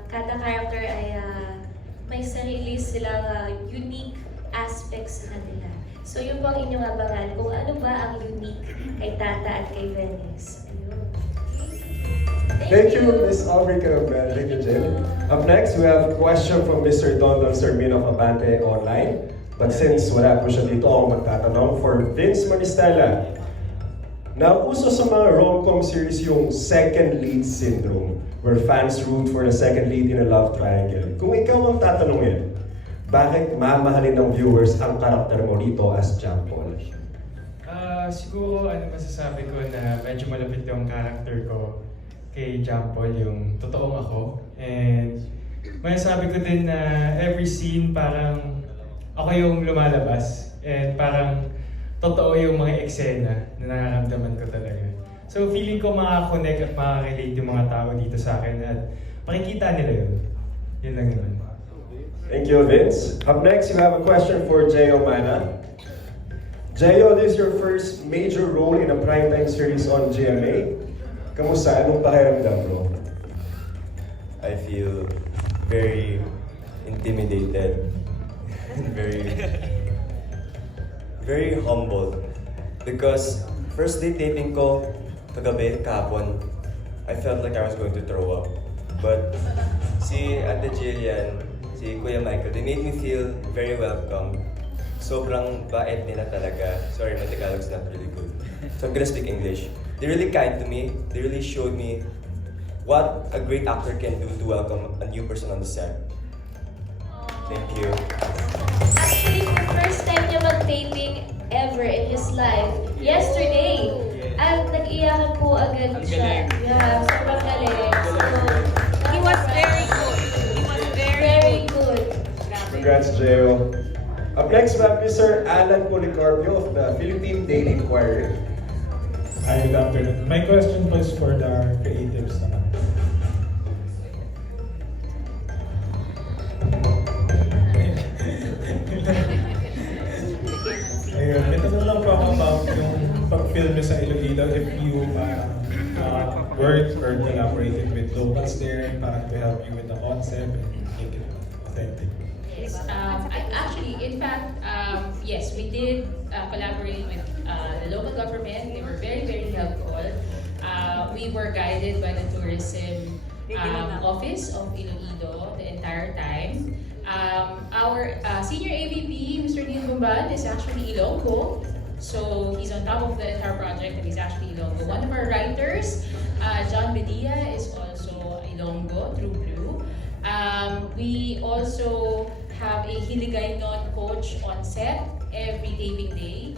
Kada character ay may sarili silang unique aspects sa kanila. So, yun po ang inyong abangan kung ano ba ang unique kay Tata at kay Venice. Ayun. Thank you, Ms. Aubrey Carampel. Thank you, Jill. Up next, we have a question from Mr. Dondon Sermino of Abante Online. But since wala po siya dito, ako magtatanong for Vince Manistela. Nauso sa mga rom-com series yung second lead syndrome, where fans root for the second lead in a love triangle. Kung ikaw ang tatanungin, bakit mamahalin ng viewers ang karakter mo dito as John Paul? Siguro masasabi ko na medyo malapit yung character ko kay John Paul, yung totoong ako. And masasabi ko din na every scene parang ako yung lumalabas. And parang totoo yung mga eksena na nararamdaman ko talaga. So feeling ko makakonect at makarelate yung mga tao dito sa akin at makikita nila yun. Yun lang yun. Thank you, Vince. Up next, we have a question for Jeyo Mana. Jeyo, this is your first major role in a primetime series on GMA. Kamusta? Anong pakiramdam, bro? I feel very intimidated and very humbled because first day taping ko kagabi, kahapon, I felt like I was going to throw up. But si Ate Jillian, si Kuya Michael, they made me feel very welcome. Sobrang bait nila talaga. Sorry, my Tagalog's not really good. So I'm gonna speak English. They're really kind to me. They really showed me what a great actor can do to welcome a new person on the set. Thank you. Actually, for first time niya mag-taping ever in his life, yesterday. At nag-iyakan po agad siya. Yeah, sobrang galing. So, He was very good. He was very good. Congrats, Jeyo. Up next, we have Mr. Alan Policarpio of the Philippine Daily Inquirer. Hi, good afternoon. My question was for the creatives naman. Ayun, may tanong lang po ako about yung pag-film nyo sa Iloilo, if you worked or collaborated with locals there to help you with the concept and make it authentic. Yes, in fact, yes, we did collaborate with the local government. They were very, very helpful. We were guided by the tourism office of Iloilo the entire time. Our senior AVP, Mr. Neil Bumban, is actually Ilonggo. So he's on top of the entire project and he's actually Ilonggo. One of our writers, John Bedia, is also Ilonggo through Blue. We also have a Hiligaynon coach on set every taping day,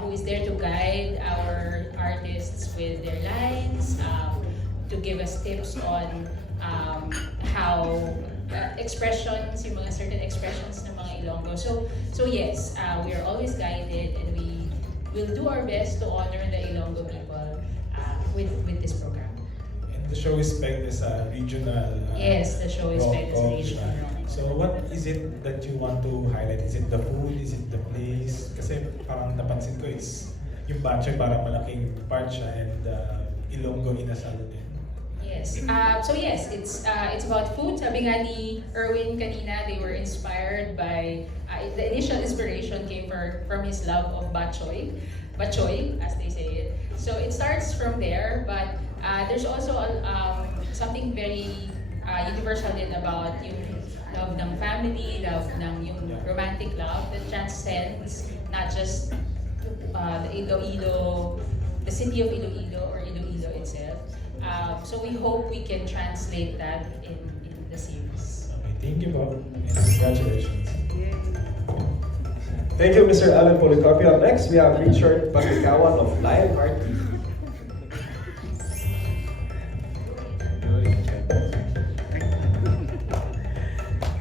who is there to guide our artists with their lines, to give us tips on how expressions, yung mga certain expressions ng mga Ilonggo. So yes, we are always guided, and we will do our best to honor the Ilonggo people with this program. And the show is pegged as a regional. Yes, the show is pegged as a regional. So what is it that you want to highlight? Is it the food? Is it the place? Kasi parang napansin ko is yung Batchoy parang malaking part siya, and Ilonggo inasal din. Yes. So yes, it's about food. Sabi nga ni Erwin kanina, they were inspired by the initial inspiration came from his love of Batchoy, as they say it. So it starts from there, but there's also something very universal din about yung love ng family, love ng yung romantic love that transcends not just the Iloilo, the city of Iloilo or Iloilo itself. So we hope we can translate that in the series. Okay, thank you, Bob, and congratulations. Thank you, Mr. Alan Policarpio. Up next, we have Richard Pagkawan of Lionheart TV.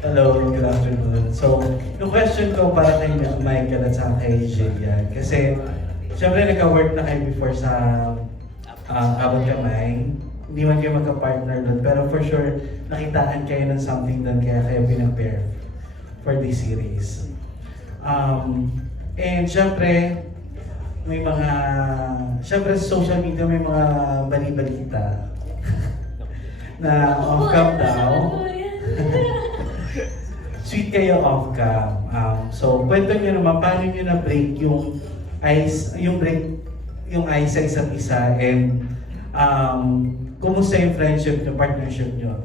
Hello, good afternoon. So, yung question ko para kay Michael at sa kay Jillian. Kasi, syempre nagka-work na kayo before sa Abot Kamay. Hindi man kayo magka-partner doon. Pero for sure, nakitaan kayo ng something doon kaya kayo pinag-pair for this series. And syempre, may mga... Syempre sa social media may mga bali-balita na off-cam daw. Sweet kayo off-cam. So, kwento nyo naman, paano nyo na-break yung ice, yung ice sa isa't isa, and kumusta yung friendship nyo, partnership nyo?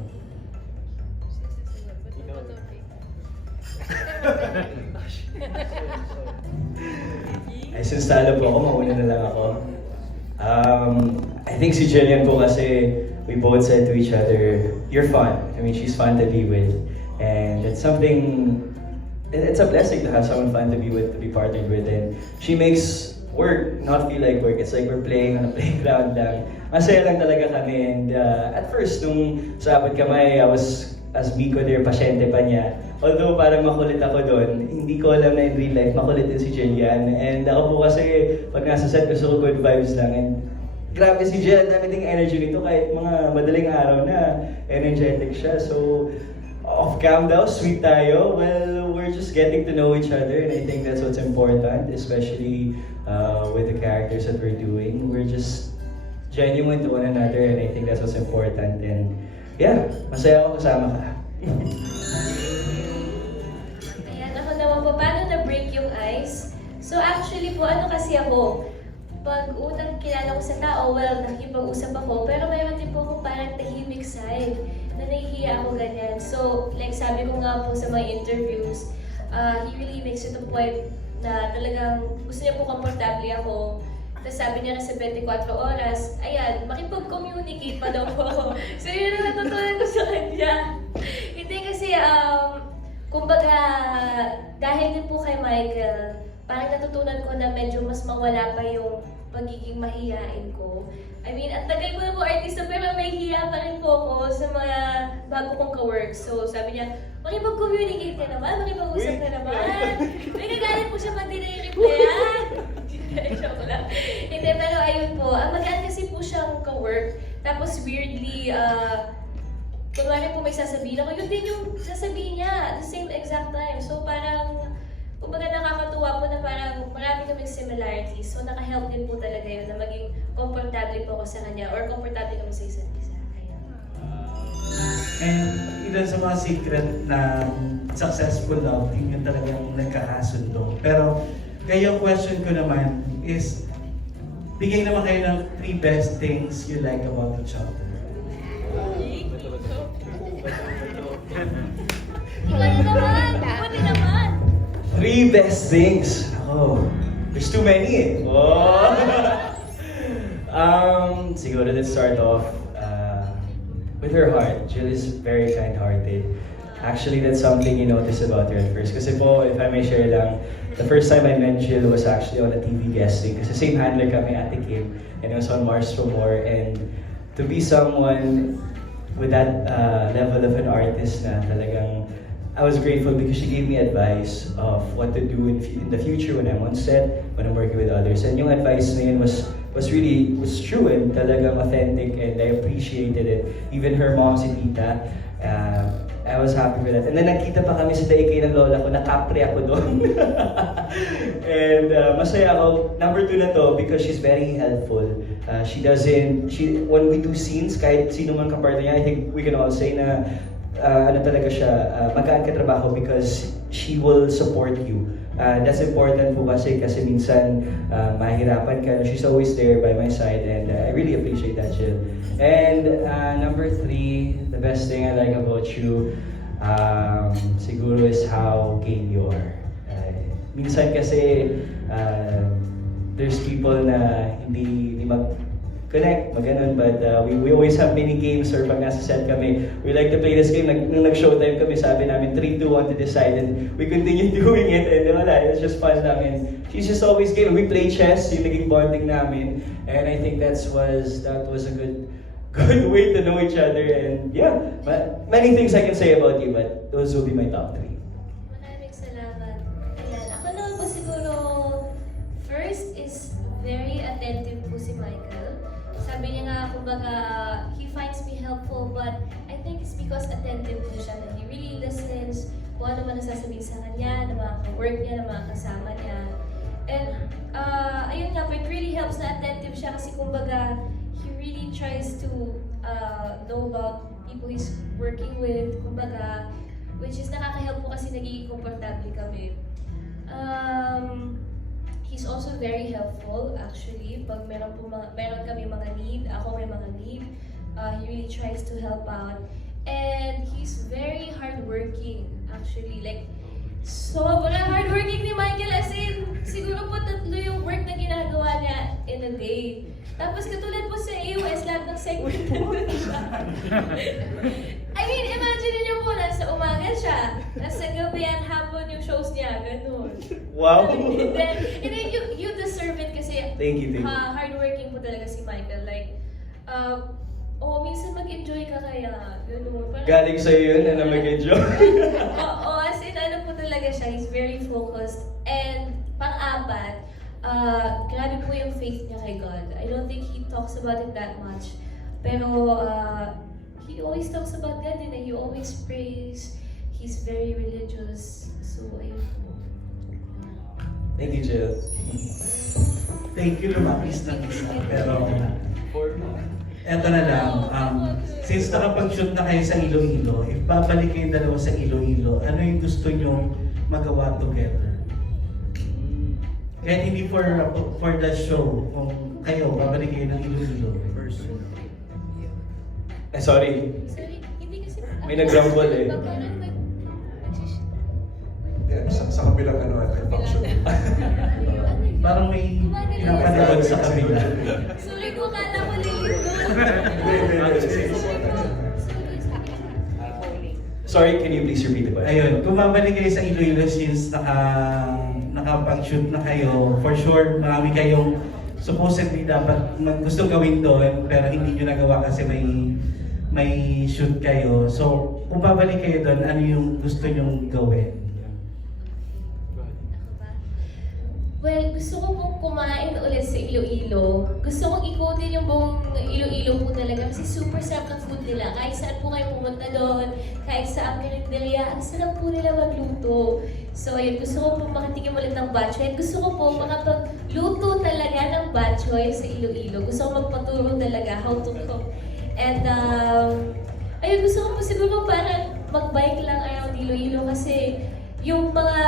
Ay, since talo po ako, mauna na lang ako. I think si Jillian po kasi, we both said to each other, you're fun. I mean, she's fun to be with. And it's something, it's a blessing to have someone fun to be with, to be partnered with. And she makes work not feel like work. It's like we're playing on a playground lang. Masaya lang talaga kami. And at first, nung sa Abot Kamay, I was, as Miko there, pasyente pa niya. Although parang makulit ako doon, hindi ko alam na in real life, makulit din si Jillian. And ako po kasi, pag nasa set, gusto ko good vibes lang. And grabe si Jillian, dami ding energy nito kahit mga madaling araw na energetic siya. So, off-cam daw, sweet tayo. Well, we're just getting to know each other, and I think that's what's important, especially with the characters that we're doing. We're just genuine to one another, and I think that's what's important. And yeah, masaya ako kasama ka. Ayan, ako naman po, paano na-break yung ice? So actually po, ano kasi ako, pag unang kilala ko sa tao, well, nakikipag-usap ako, pero mayroon din po ako parang tahimik side, na nahihiya ako ganyan. So, like sabi ko nga po sa mga interviews, he really makes it a point na talagang gusto niya po komportable ako. Tapos sabi niya na sa 24 oras, ayan, makipag-communicate pa daw po ako. So yun ang natutunan ko sa kanya. Hindi kasi, kumbaga, dahil din po kay Michael, parang natutunan ko na medyo mas mawala pa yung pagiging mahihain ko. I mean, at tagal ko na po artista, pero may hiya pa rin po ako sa mga bago kong ka-work. So sabi niya, makipag-communicate ka naman, makipag-usap ka naman. May nagalit po siya pag di na-replyan. Joke lang. Hindi, pero ayun po, magaan kasi po siyang ka-work. Tapos weirdly, kunwari po may sasabihin ako, yun din yung sasabihin niya at the same exact time. So parang, kumbaga nakakatuwa po na parang marami kaming similarities. So naka-help din po talaga yun na maging komportable po ako sa kanya or komportable kami sa isa't isa. And ilan sa mga secret na successful love, yun yung talagang nagkakasundo. Pero kaya yung question ko naman is, bigay naman kayo ng 3 best things you like about each other. Ikaw naman! Buti naman! 3 best things. Oh, there's too many eh. Oh. Siguro let's start off with her heart. Jill is very kind-hearted. Actually, that's something you notice about her at first. Kasi po, if I may share lang, the first time I met Jill was actually on a TV guesting. Kasi same handler kami, Ate Kim, and it was on Mars for More. And to be someone with that level of an artist na talagang, I was grateful because she gave me advice of what to do in the future when I'm on set, when I'm working with others. And yung advice na yun was true and talagang authentic, and I appreciated it. Even her mom, si Tita, I was happy with that. And then nagkita pa kami sa daikay ng lola ko, nakapre ako doon. And masaya ako. Number 2 na to because she's very helpful. When we do scenes, kahit sino man kapartner niya, I think we can all say na ano talaga siya, magaan katrabaho because she will support you. That's important po kasi minsan mahirapan ka. She's always there by my side, and I really appreciate that, Jill. And number 3, the best thing I like about you siguro is how game you are. Minsan kasi there's people na hindi mag-connect, maganon, but we always have mini games, or pag nasa set kami, we like to play this game. Nung nag-showtime kami, sabi namin 3, 2, 1 to decide, and we continue doing it, and wala, it's just fun namin. She's just always game. We play chess, yung naging bonding namin, and I think that was a good way to know each other. And yeah, many things I can say about you, but those will be my top 3. Maraming salamat. Ayan, ako naman po siguro, first is very attentive po si Michael. Sabi niya nga, kumbaga, he finds me helpful, but I think it's because attentive po siya, that he really listens kung ano man nasasabihin sa kanya, ng mga ka-work niya, ng mga kasama niya. And, ayun nga po, it really helps na attentive siya kasi kumbaga, he really tries to know about people he's working with, kumbaga, which is nakaka-help po kasi nagiging komportable kami. He's also very helpful actually. Pag meron kami mga need, ako may mga need, he really tries to help out. And he's very hardworking actually. Like, sobrang hardworking ni Michael, as in, siguro po 3 yung work na ginagawa niya in a day. Tapos katulad po sa AOS, lahat ng segment na siya. I mean, imagine niyo po, nasa umaga siya, nasa gabi at hapon yung shows niya, ganun. Wow! And then you deserve it kasi Thank you. Hardworking po talaga si Michael. Like, minsan mag-enjoy ka kaya, ganun. Galing sa'yo yun, na mag-enjoy. As in, ano po talaga siya, he's very focused. And pang-apat, grabe po yung faith niya kay God. I don't think he talks about it that much. Pero he always talks about God and he always prays. He's very religious. So, ayun po. Thank you, Jill. Thank you, lumapis na isa. Pero, eto na lang, since nakapag-shoot na kayo sa Iloilo, if babalik kayong dalawa sa Iloilo, ano yung gusto nyong magawa together? Kahit hindi for the show, kung kayo, babalik kayo ng Iloilo. Sorry. Hindi kasi... May nag-rumble eh. Yeah, sa kabilang function. Parang may pinapanood sa kabila. Sorry ko, kala ko lilito. Sorry, can you please repeat the question? Ayun, kung babalik kayo sa Iloilo since nakapag-shoot na kayo, for sure marami kayong supposedly dapat gusto gawin doon, pero hindi nyo nagawa kasi may shoot kayo. So, kung babalik kayo doon, ano yung gusto nyong gawin? Well, gusto ko pong kumain ulit sa Iloilo. Gusto kong ikutin yung buong Iloilo po talaga kasi super sarap ng food nila. Kahit saan po kayo pumunta doon, kahit sa ang karinderya, ang sarap po nila magluto. So ayun, gusto ko pong makatikim ulit ng batchoy. Gusto ko po makapagluto talaga ng batchoy sa Iloilo. Gusto ko magpaturo talaga how to cook. And ayun, gusto ko po siguro parang mag-bike lang around Iloilo kasi yung mga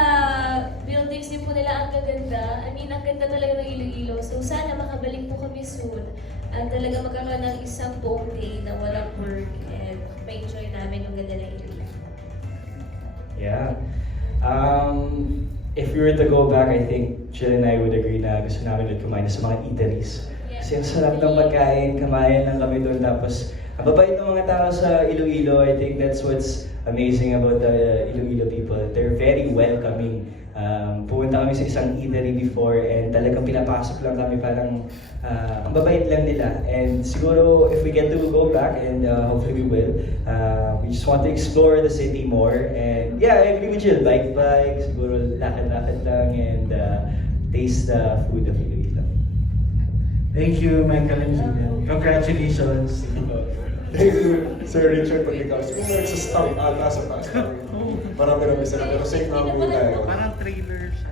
buildings din po nila ang gaganda. I mean, ang ganda talaga ng Iloilo. So sana makabalik po kami soon at talaga magkaroon ng isang buong day na walang work and ma-enjoy namin yung ganda ng Iloilo. Yeah. If we were to go back, I think Jill and I would agree na gusto namin ulit kumain sa mga eateries. Kasi ang sarap ng pagkain, kamayan lang kami doon. Tapos Ang babait ng mga tao sa Iloilo. I think that's what's amazing about the Iloilo people. They're very welcoming. Pumunta kami sa isang eatery before and talagang pinapasok lang kami, parang ang babait lang nila. And siguro if we get to go back, and hopefully we will, we just want to explore the city more. And yeah, I agree with you, bike, siguro lakad-lakad lang and taste the food of Iloilo. Thank you, Michael and Julian. Congratulations. Thank you, Sir Richard Paglicas. Kung may sa-stamp ata sa taas. Marami sila, pero safe na po tayo. Parang trailer siya.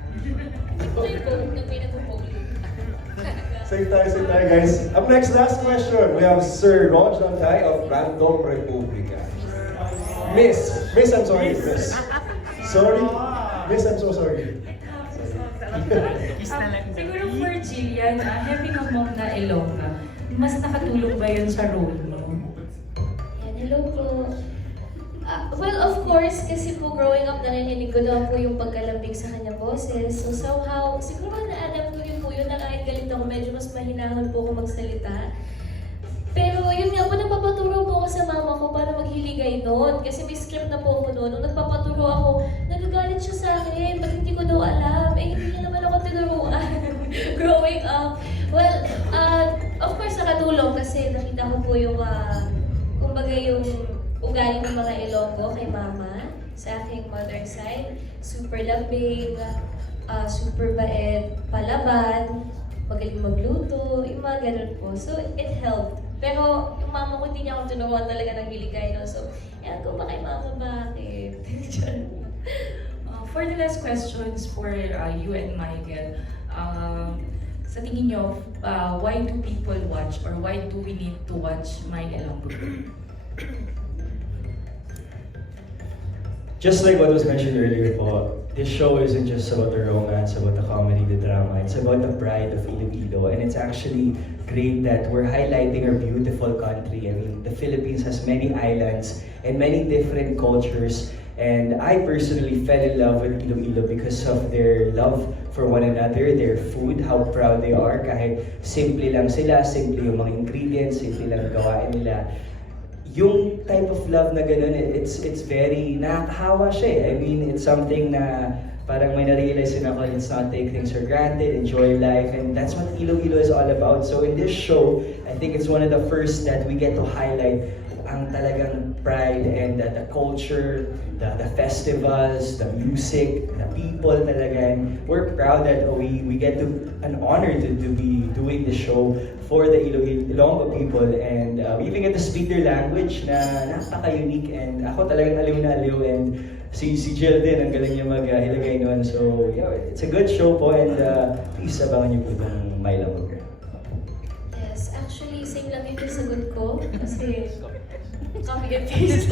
Safe tayo guys. Up next, last question. We have Sir Rog Lantay of Random Republica. Miss, I'm sorry, Miss. Sorry? Miss, I'm so sorry. Siguro for Jillian, having a mom na Ilongga, mas nakatulong ba yun sa role mo? Hello po. Well, of course, kasi po growing up, narinig ko daw po yung pagkalambing sa kanyang boses. So somehow, siguro na-adapt ko yun po yun na kahit galit ako, medyo mas mahinahon po ako magsalita. Pero yun nga po, nagpapaturo po ako sa mama ko para maghiligay noon. Kasi may script na po ako noon. Nung nagpapaturo ako, nagagalit siya sa akin. Ba't hindi ko daw alam? Eh, hindi niya naman ako tinuruan. Growing up. Well, of course, nakatulong kasi nakita ko po yung, kumbaga yung ugali ng mga Ilonggo kay mama sa aking mother side. Super lambing, super bait, palaban, magaling magluto, yung mga ganun po. So, it helped. Pero yung mama ko, hindi niya ako tinuruan talaga ng hiligay, no? So, yan ko ba kay mama, bakit? For the last questions for you and Michael, sa tingin nyo, why do people watch or why do we need to watch My Ilonggo Girl? Just like what was mentioned earlier po, this show isn't just about the romance, about the comedy, the drama. It's about the pride of Iloilo. And it's actually great that we're highlighting our beautiful country. I mean, the Philippines has many islands and many different cultures. And I personally fell in love with Iloilo because of their love for one another, their food, how proud they are. Kahit simple lang sila, simple yung mga ingredients, simple lang gawain nila. Yung type of love na gano'n, it's very nakakahawa siya eh. I mean, it's something na parang may na-realize din ako, let's not take things for granted, enjoy life, and that's what Iloilo is all about. So in this show, I think it's one of the first that we get to highlight ang talagang pride and the culture, the festivals, the music, the people talaga. And we're proud that we get to, an honor to be doing the show for the Ilonggo people, and we even get to speak their language na napaka-unique, and ako talagang aliw na aliw, and si Jill din, ang galing niya maghilagay noon. So yeah, it's a good show po, and please abangan niyo po itong My Ilonggo Girl. Yes, actually, same lang yung sagot ko. Kasi, copy and paste.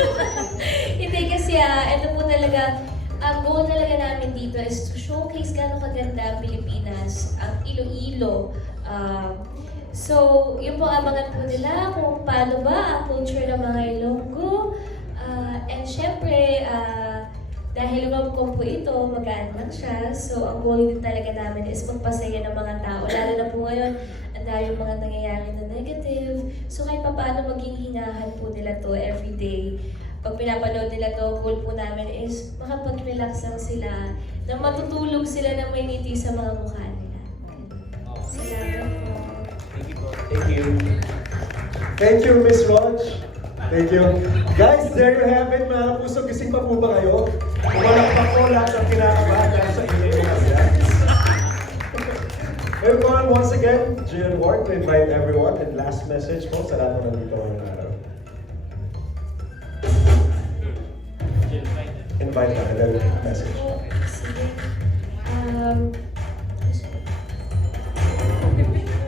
Hindi kasi, ito po talaga, ang goal talaga namin dito is to showcase gano'ng kaganda ang Pilipinas, ang Iloilo. So, yun po abangan po nila kung paano ba ang culture ng mga Ilonggo. And syempre, dahil lubog po ito, magaan lang siya. So, ang goal din talaga namin is magpasaya ng mga tao. Lalo na po ngayon, ang dahil mga nangyayari na negative. So, kahit pa paano maging hingahan po nila to everyday. Pag pinapanood nila to, goal po namin is makapag-relax lang sila, na matutulog sila na may ngiti sa mga mukha nila. Salamat po. Thank you. Thank you, Miss Rog. Thank you. Guys, there you have it, mga puso. Gising pa po ba kayo? Umalakpak po lahat ng kinakabahan dahil sa inyo. Everyone, once again, Jill Ward to invite everyone. And last message po sa lahat ng nandito ngayong araw. Invite na, and then message.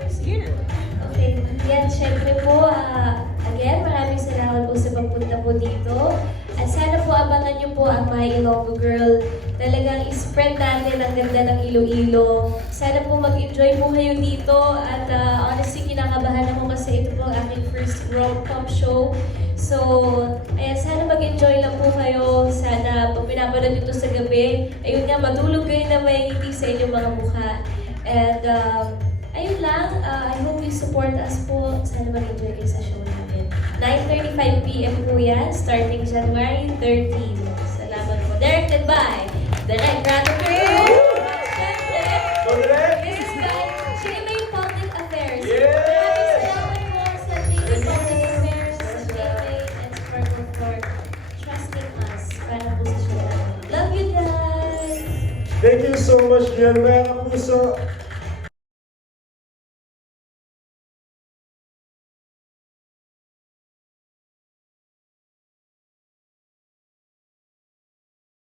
Sige. Okay, yan, syempre po, again, maraming salamat po sa pagpunta po dito. At sana po abangan niyo po ang My Ilonggo Girl. Talagang i-spread natin ang ganda ng Iloilo. Sana po mag-enjoy po kayo dito. At honestly, kinakabahan ako kasi ito po ang aking first rom-com show. So, ayan, sana mag-enjoy lang po kayo. Sana pag pinapanood ito sa gabi, ayun nga, matulog kayo na may ngiti sa inyong mga mukha. And ayun lang, I hope you support us po. Sana mag-enjoy kayo sa show namin. 9:35 p.m. po yan, starting January 13. Salamat po. Directed by Direk Brando Cruz. This is by GMA Public Affairs. Maraming salamat po sa GMA Public Affairs, sa GMA and Sparkle for trusting us para po sa show. Love you guys! Thank you so much, Jen. Mga kapuso.